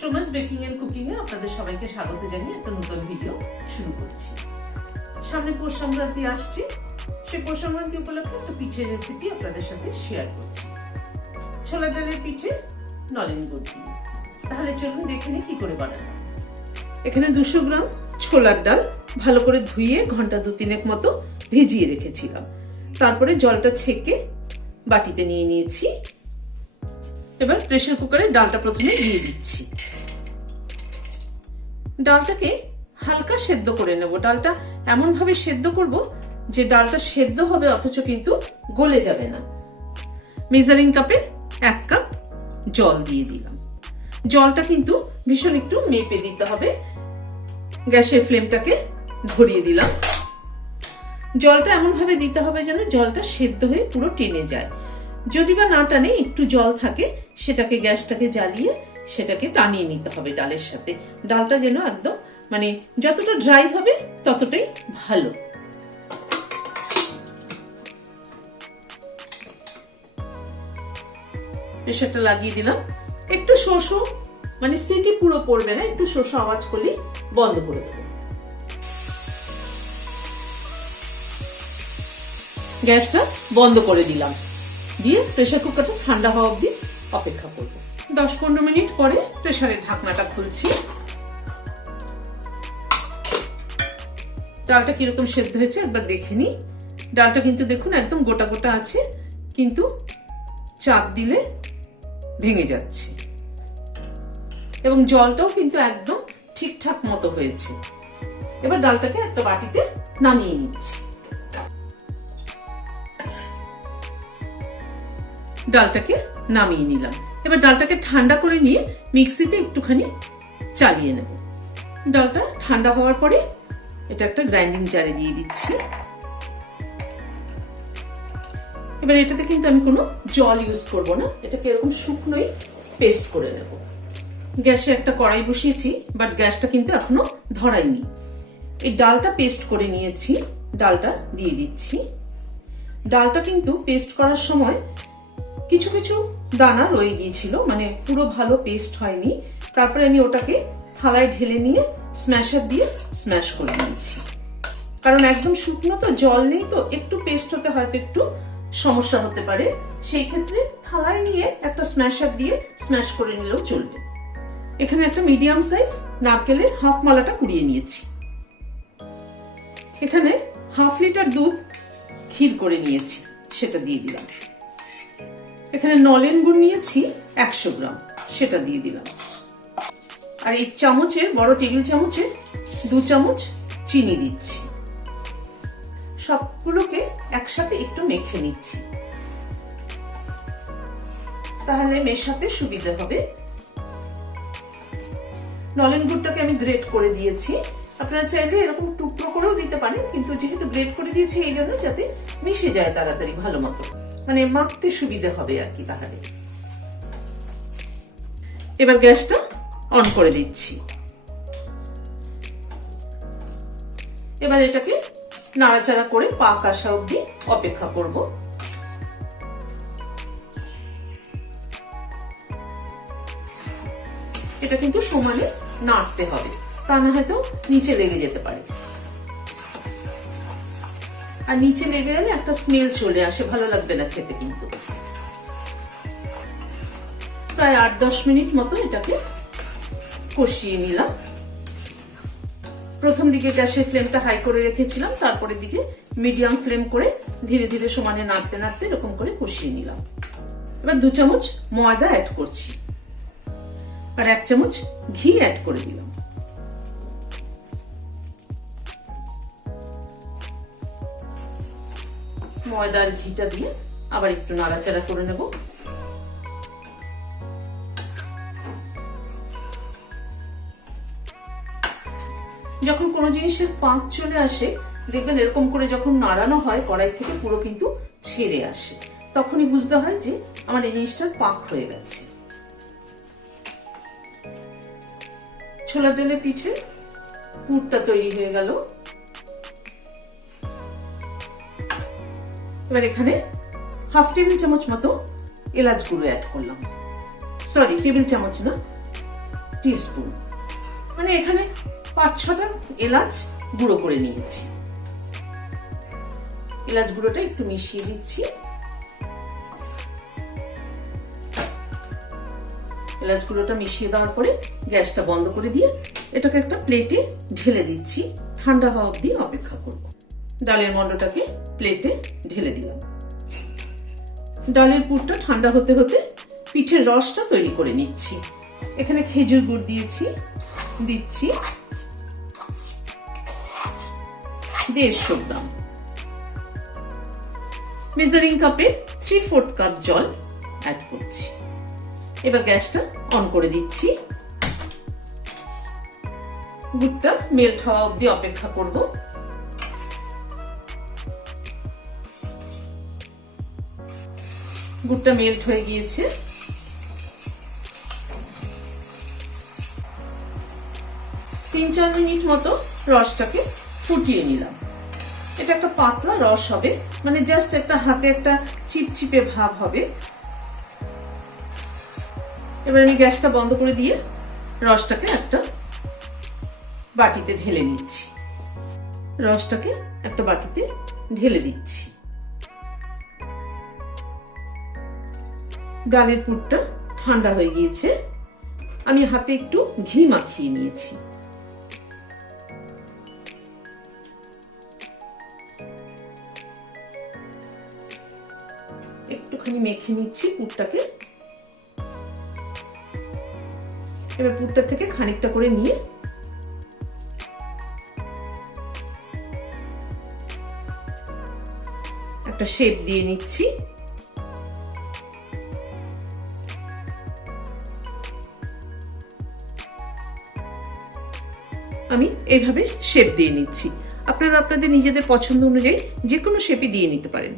Soma's baking and cooking এ আপনাদের সবাইকে স্বাগত জানিয়ে একটা নতুন ভিডিও শুরু করছি। সামনে পৌষ সংক্রান্তি আসছে, সেই পৌষ সংক্রান্তি উপলক্ষে একটা পিঠের রেসিপি আপনাদের সাথে শেয়ার করছি। ছোলার ডালের পিঠে নলেন গুড় দিয়ে। তাহলে চলুন দেখে নিই কি করে বানাবো। এখানে 200 গ্রাম ছোলার ডাল ভালো করে ধুয়ে ঘন্টা 2-3 মতো ভিজিয়ে রেখেছিলাম। তারপরে জলটা ছেঁকে বাটিতে নিয়ে নিয়েছি। এবার প্রেসার কুকারে ডালটা প্রথমে দিয়ে দিচ্ছি। ডালটাকে হালকা সেদ্ধ করে নেব। ডালটা এমন ভাবে সেদ্ধ করব যে ডালটা সেদ্ধ হবে অথচ কিন্তু গলে যাবে না। মেজারিং কাপে 1 কাপ জল দিয়ে দিলাম। জলটা কিন্তু ভীষণ একটু মেপে দিতে হবে। গ্যাসের ফ্লেমটাকে ধরিয়ে দিলাম। জলটা এমন ভাবে দিতে হবে যেন জলটা সেদ্ধ হয়ে পুরো টেনে যায়। যদি বা না টানে একটু জল থাকে, সেটাকে গ্যাসটাকে জ্বালিয়ে সেটাকে টানিয়ে নিতে হবে ডালের সাথে। ডালটা যেন একদম যতটা ড্রাই হবে ততটাই ভালো। প্রেসারটা লাগিয়ে দিলাম। একটু শোষো সিটি পুরো পড়বে না, একটু শোষো আওয়াজ করলে বন্ধ করে দেবো। গ্যাসটা বন্ধ করে দিলাম, দিয়ে প্রেসার কুকারটা ঠান্ডা হওয়া অবধি অপেক্ষা করব। 10-15 মিনিট পরে প্রেসারের ঢাকনাটা খুলছি। ডালটা কিরকম সেদ্ধ হয়েছে একবার দেখে নিই। ডালটা কিন্তু দেখুন একদম গোটা গোটা আছে, কিন্তু চাপ দিলে ভেঙে যাচ্ছে, এবং জলটাও কিন্তু একদম ঠিকঠাক মতো হয়েছে। এবার ডালটাকে একটা বাটিতে নামিয়ে নিচ্ছি। ডালটাকে নামিয়ে নিলাম। এবার ডালটাকে ঠান্ডা করে নিয়ে মিক্সিতে একটুখানি চালিয়ে নেব। ডালটা ঠান্ডা হওয়ার পরে এটা একটা গ্রাইন্ডিং জারে দিয়ে দিচ্ছি। এবার এটাতে কিন্তু আমি কোনো জল ইউজ করব না, এটাকে এরকম শুকনোই পেস্ট করে নেব। গ্যাসে একটা কড়াই বসিয়েছি, বাট গ্যাসটা কিন্তু এখনো ধরাইনি। এই ডালটা পেস্ট করে নিয়েছি, ডালটা দিয়ে দিচ্ছি। ডালটা কিন্তু পেস্ট করার সময় কিছু কিছু দানা রয়ে গিয়েছিল, পুরো ভালো পেস্ট হয়নি। তারপরে আমি ওটাকে থালায় ঢেলে নিয়ে স্ম্যাশার দিয়ে স্ম্যাশ করে নিয়েছি। কারণ একদম শুকনো তো, জল নেই তো, একটু পেস্ট হতে হয়তো একটু সমস্যা হতে পারে। সেই ক্ষেত্রে থালায় নিয়ে একটা স্ম্যাশার দিয়ে স্ম্যাশ করে নিলেও চলবে। এখানে একটা মিডিয়াম সাইজ নারকেলের হাফ মালাটা কুড়িয়ে নিয়েছি। এখানে 1/2 লিটার দুধ ক্ষীর করে নিয়েছি, সেটা দিয়ে দিলাম। এখানে নলেন গুড় নিয়েছি 100 গ্রাম, সেটা দিয়ে দিলাম। আর এই চামচের, বড় টেবিল চামচে 2 চামচ চিনি দিচ্ছি। সবগুলোকে একসাথে একটু মেখে নিচ্ছি, তাহলে মেশাতে সুবিধা হবে। নলেন গুড়টাকে আমি গ্রেট করে দিয়েছি। আপনারা চাইলে এরকম টুকরো করেও দিতে পারেন, কিন্তু যেহেতু গ্রেট করে দিয়েছি এই জন্য যাতে মিশে যায় তাড়াতাড়ি ভালো মতো, মাখতে সুবিধা হবে আর কি। তাহলে এবার গ্যাসটা অন করে দিচ্ছি। এবার এটাকে নাড়াচাড়া করে পাক আসা অবধি অপেক্ষা করব। এটা কিন্তু সমানে নাড়তে হবে, তা না হয়তো নিচে লেগে যেতে পারে। আর নিচে লেগে গেলে একটা স্মেল চলে আসে, ভালো লাগবে না খেতে। কিন্তু প্রায় 8-10 মিনিট মতো এটাকে কষিয়ে নিলাম। প্রথম দিকে গ্যাসের ফ্লেমটা হাই করে রেখেছিলাম, তারপরের দিকে মিডিয়াম ফ্লেম করে ধীরে ধীরে সমানে নাড়তে নাড়তে এরকম করে কষিয়ে নিলাম। এবার 2 চামচ ময়দা অ্যাড করছি, আর 1 চামচ ঘি অ্যাড করে দিলাম। ময়দা আর ঘিটা দিয়ে আবার একটু নাড়াচাড়া করে নেব। যখন কোনো জিনিসের পাক চলে আসে, দেখবেন এরকম করে যখন নাড়ানো হয় কড়াই থেকে পুরো কিন্তু ছেড়ে আসে, তখনই বুঝতে হয় যে আমার এই জিনিসটার পাক হয়ে গেছে। ছোলার ডালের পিঠে পুরটা তৈরি হয়ে গেল। এবার এখানে 1/2 টেবিল চামচ মতো এলাচ গুঁড়ো অ্যাড করলাম। সরি, টেবিল চামচ না, টিস্পুন, মানে এখানে 5-6টা এলাচ গুঁড়ো করে নিয়েছি। এলাচ গুঁড়োটা একটু মিশিয়ে দিচ্ছি। এলাচ গুঁড়োটা মিশিয়ে দেওয়ার পরে গ্যাসটা বন্ধ করে দিয়ে এটাকে একটা প্লেটে ঢেলে দিচ্ছি। ঠান্ডা হওয়া অবধি অপেক্ষা করব। ডালের মন্ডটাকে প্লেটে ঢেলে দিলাম। ডালের পুরটা ঠান্ডা হতে হতে পিঠের রসটা তৈরি করে নিচ্ছি। এখানে খেজুর গুড় দিচ্ছি 150 গ্রাম। মেজারিং কাপে 3/4 কাপ জল অ্যাড করছি। এবার গ্যাসটা অন করে দিচ্ছি। গুড়টা মেল্ট হওয়া অবধি অপেক্ষা করব। গুড়টা মেল্ট হয়ে গিয়েছে। 3-4 মিনিট মতো রসটাকে ফুটিয়ে নিলাম। এটা একটা পাতলা রস হবে, মানে জাস্ট একটা হাতে একটা চিপচিপে ভাব হবে। এবার আমি গ্যাসটা বন্ধ করে দিয়ে রসটাকে একটা বাটিতে ঢেলে নিচ্ছি। রসটাকে একটা বাটিতে ঢেলে দিচ্ছি। ডালের পুরটা ঠান্ডা হয়ে গিয়েছে। আমি হাতে একটু ঘি মাখিয়ে নিয়েছি। একটুখানি মেখে নিচ্ছি পুরটাকে। এবার পুরটা থেকে খানিকটা করে নিয়ে একটা শেপ দিয়ে নিচ্ছি। আমি এইভাবে শেপ দিয়ে নিচ্ছি। আপনারা আপনাদের নিজেদের পছন্দ অনুযায়ী যে কোনো শেপই দিয়ে নিতে পারেন।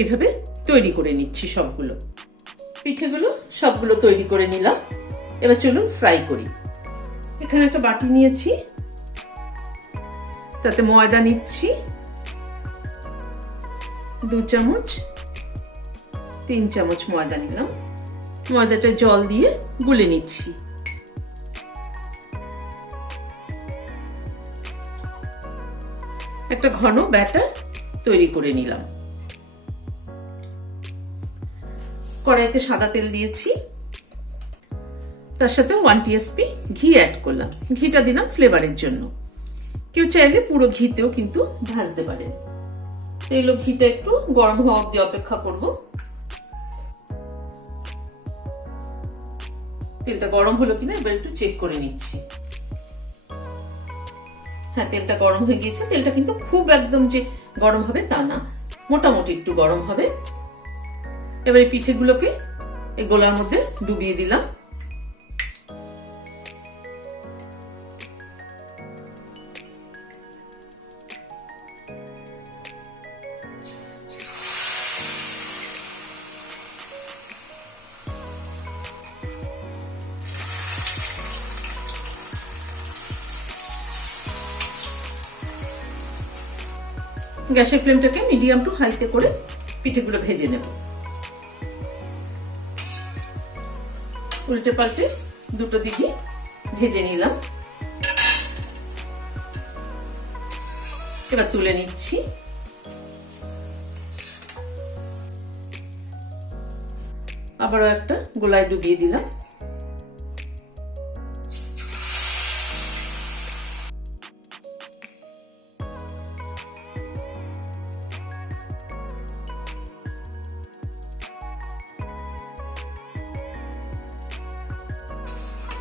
এইভাবে তৈরি করে নিচ্ছি সবগুলো। পিঠেগুলো সবগুলো তৈরি করে নিলাম। এবার চলুন ফ্রাই করি। এখানে একটা বাটি নিয়েছি, তাতে ময়দা নিচ্ছি 2 চামচ, 3 চামচ ময়দা নিলাম। ময়দাটা জল দিয়ে গুলে নিচ্ছি। একটা ঘন ব্যাটার তৈরি করে নিলাম। কড়াইতে সাদা তেল দিয়েছি, তার সাথে 1 টিস্পুন ঘি অ্যাড করলাম। ঘিটা দিলাম ফ্লেভারের জন্য। কেউ চাইলে পুরো ঘিতেও কিন্তু ভাজতে পারেন। তেল ও ঘিটা একটু গরম হওয়া অবধি অপেক্ষা করব। তেলটা গরম হলো কিনা এবার একটু চেক করে নিচ্ছি। হ্যাঁ, তেলটা গরম হয়ে গিয়েছে। তেলটা কিন্তু খুব একদম যে গরম হবে তা না, মোটামুটি একটু গরম হবে। এবার এই পিঠেগুলোকে এই গোলার মধ্যে ডুবিয়ে দিলাম। গ্যাসের ফ্লেমটাকে মিডিয়াম টু হাইতে করে পিঠেগুলো ভেজে নেব। উল্টে পাল্টে দুটো দিকই ভেজে নিলাম। এবার তুলে নিচ্ছি। আবারও একটা গোলায় ডুবিয়ে দিলাম।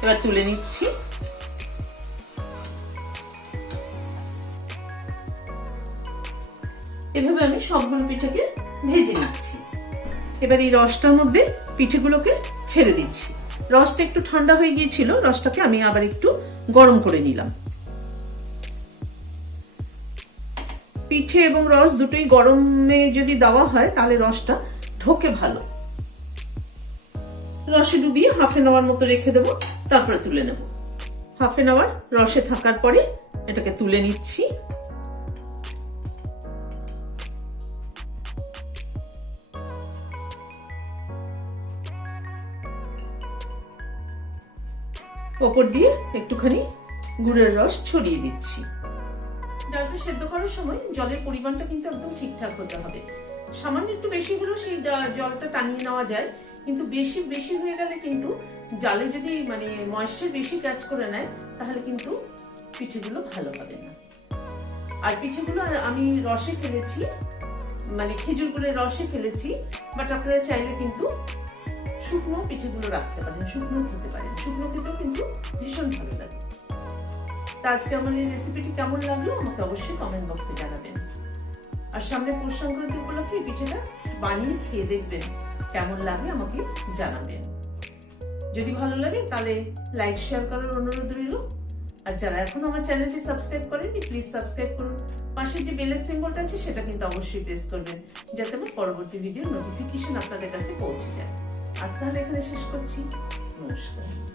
এবার তুলে নিচ্ছি। এভাবে আমি সবগুলো পিঠেকে ভেজে নিচ্ছি। এবার এই রসটার মধ্যে পিঠেগুলোকে ছেড়ে দিচ্ছি। রসটা একটু ঠান্ডা হয়ে গিয়েছিল, রসটাকে আমি আবার একটু গরম করে নিলাম। পিঠে এবং রস দুটোই গরমে যদি দেওয়া হয় তাহলে রসটা ঢোকে ভালো। রসে ডুবিয়ে হাফ এন আওয়ার মতো রেখে দেবো, তারপরে তুলে নেব। হাফ এন আওয়ার রসে থাকার পরে এটাকে তুলে নিচ্ছি। ওপর দিয়ে একটুখানি গুড়ের রস ছড়িয়ে দিচ্ছি। ডালটা সেদ্ধ করার সময় জলের পরিমাণটা কিন্তু একদম ঠিকঠাক হতে হবে। সামান্য একটু বেশি হলেও সেই জলটা টানিয়ে নেওয়া যায়, কিন্তু বেশি বেশি হয়ে গেলে কিন্তু জালে যদি মানে ময়েশ্চার বেশি ক্যাচ করে নেয় তাহলে কিন্তু পিঠেগুলো ভালো হবে না। আর পিঠেগুলো আমি রসে ফেলেছি, মানে খেজুর গুড়ের রসে ফেলেছি, বাট আপনারা চাইলে কিন্তু শুকনো পিঠেগুলো রাখতে পারেন, শুকনো খেতে পারেন, শুকনো খেতেও কিন্তু ভীষণ ভালো লাগে। তা আজকে আমার এই রেসিপিটি কেমন লাগলো আমাকে অবশ্যই কমেন্ট বক্সে জানাবেন। আর সামনে পৌষ সংক্রান্তি উপলক্ষে এই পিঠেটা বানিয়ে খেয়ে দেখবেন, কেমন লাগে আমাকে জানাবেন। যদি ভালো লাগে তাহলে লাইক শেয়ার করার অনুরোধ রইল। আর যারা এখনো আমার চ্যানেলটি সাবস্ক্রাইব করেননি প্লিজ সাবস্ক্রাইব করুন। পাশে যে বেলের সিম্বলটা আছে সেটা কিন্তু অবশ্যই প্রেস করবেন, যাতে আমার পরবর্তী ভিডিওর নোটিফিকেশন আপনাদের কাছে পৌঁছে যায়। আজ তাহলে এখানে শেষ করছি। নমস্কার।